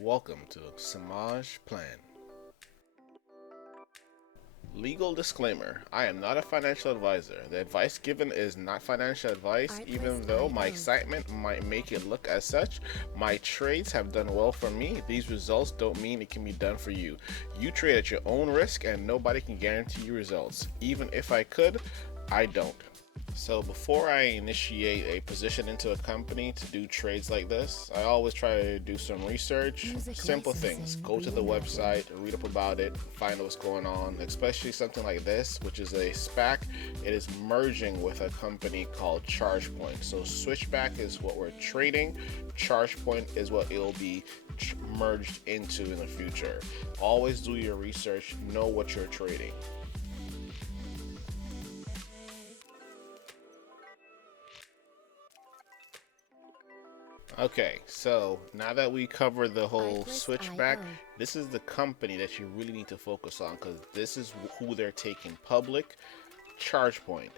Welcome to Samaj Plan. Legal disclaimer: I am not a financial advisor. The advice given is not financial advice, even though my excitement might make it look as such. My trades have done well for me. These results don't mean it can be done for you. You trade at your own risk, and nobody can guarantee you results. Even if I could, I don't. So before I initiate a position into a company to do trades like this, I always try to do some research. Simple things. Go to the website, read up about it, find out what's going on, especially something like this, which is a SPAC. It is merging with a company called ChargePoint. So Switchback is what we're trading. ChargePoint is what it'll be merged into in the future. Always do your research, know what you're trading. Okay, so now that we covered the whole switchback, this is the company that you really need to focus on because this is who they're taking public. ChargePoint.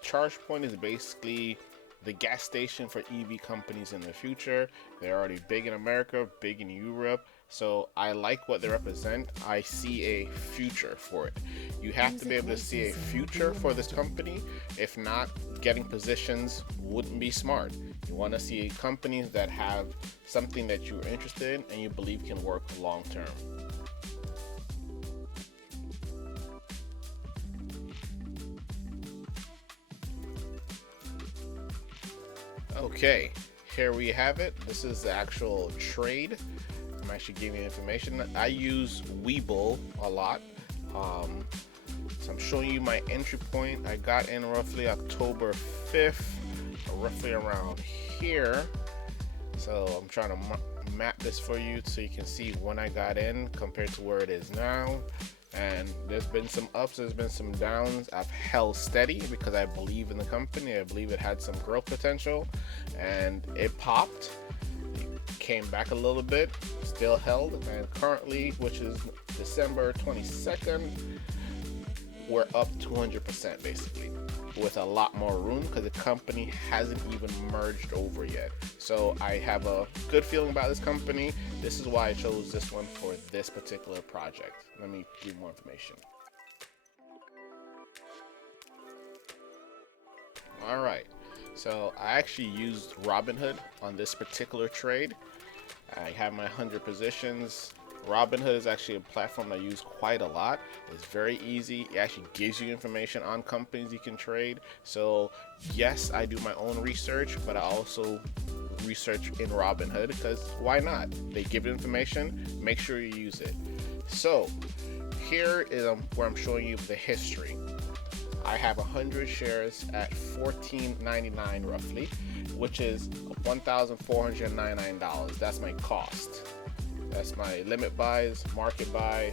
ChargePoint is basically the gas station for EV companies in the future. They're already big in America, big in Europe. So I like what they represent. I see a future for it. You have to be able to see a future for this company. If not, getting positions wouldn't be smart. You want to see companies that have something that you're interested in and you believe can work long term. Okay, here we have it. This is the actual trade. I'm actually giving you information. I use Webull a lot. So I'm showing you my entry point. I got in roughly October 5th, roughly around here. So I'm trying to map this for you so you can see when I got in compared to where it is now. And there's been some ups, there's been some downs. I've held steady because I believe in the company. I believe it had some growth potential, and it popped. It came back a little bit, still held, and currently, which is December 22nd, we're up 200% basically, with a lot more room because the company hasn't even merged over yet. So I have a good feeling about this company. This is why I chose this one for this particular project. Let me give more information. All right, so I actually used Robinhood on this particular trade. I have my 100 positions. Robinhood is actually a platform I use quite a lot. It's very easy. It actually gives you information on companies you can trade. So yes, I do my own research, but I also research in Robinhood because why not? They give you information, make sure you use it. So here is where I'm showing you the history. I have 100 shares at $14.99 roughly, which is $1,499. That's my cost. That's my limit buys, market buy.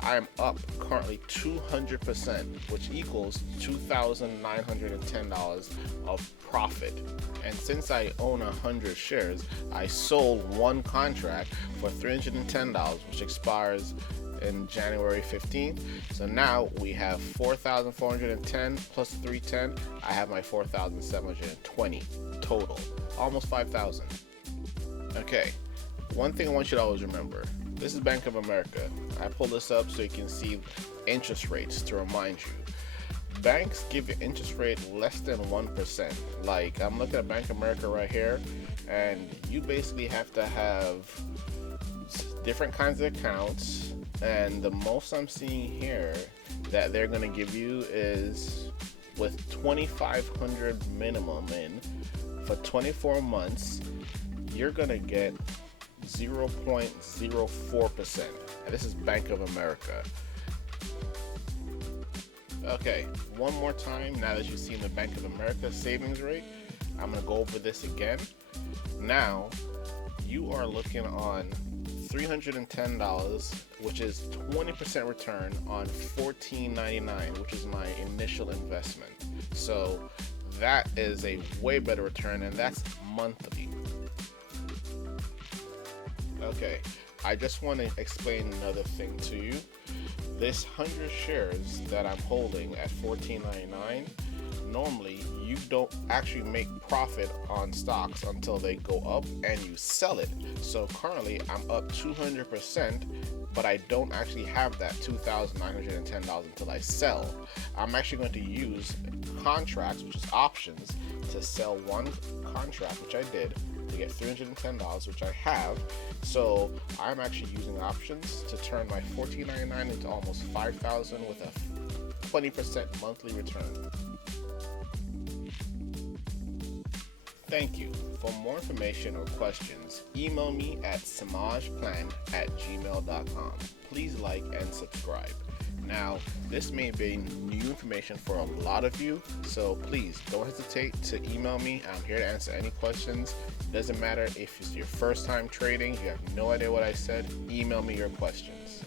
I am up currently 200%, which equals $2,910 of profit. And since I own 100 shares, I sold one contract for $310, which expires in January 15th. So now we have 4,410 plus 310. I have my 4,720 total, almost 5,000. Okay. One thing I want you to always remember, this is Bank of America. I pulled this up so you can see interest rates to remind you. Banks give you interest rate less than 1%. Like I'm looking at Bank of America right here, and you basically have to have different kinds of accounts, and the most I'm seeing here that they're going to give you is with 2,500 minimum in for 24 months, you're going to get 0.04%. And this is Bank of America. Okay, one more time now that you've seen the Bank of America savings rate, I'm going to go over this again. Now, you are looking on $310, which is 20% return on $14.99, which is my initial investment. So that is a way better return, and that's monthly. Okay, I just want to explain another thing to you. This 100 shares that I'm holding at $14.99, normally you don't actually make profit on stocks until they go up and you sell it. So currently I'm up 200%, but I don't actually have that $2,910 until I sell. I'm actually going to use contracts, which is options, to sell one contract, which I did, to get $310, which I have. So I'm actually using options to turn my $14.99 into almost $5,000 with a 20% monthly return. Thank you. For more information or questions, email me at samajplan@gmail.com. Please like and subscribe. Now, this may be new information for a lot of you, so please don't hesitate to email me. I'm here to answer any questions. It doesn't matter if it's your first time trading, you have no idea what I said, email me your questions.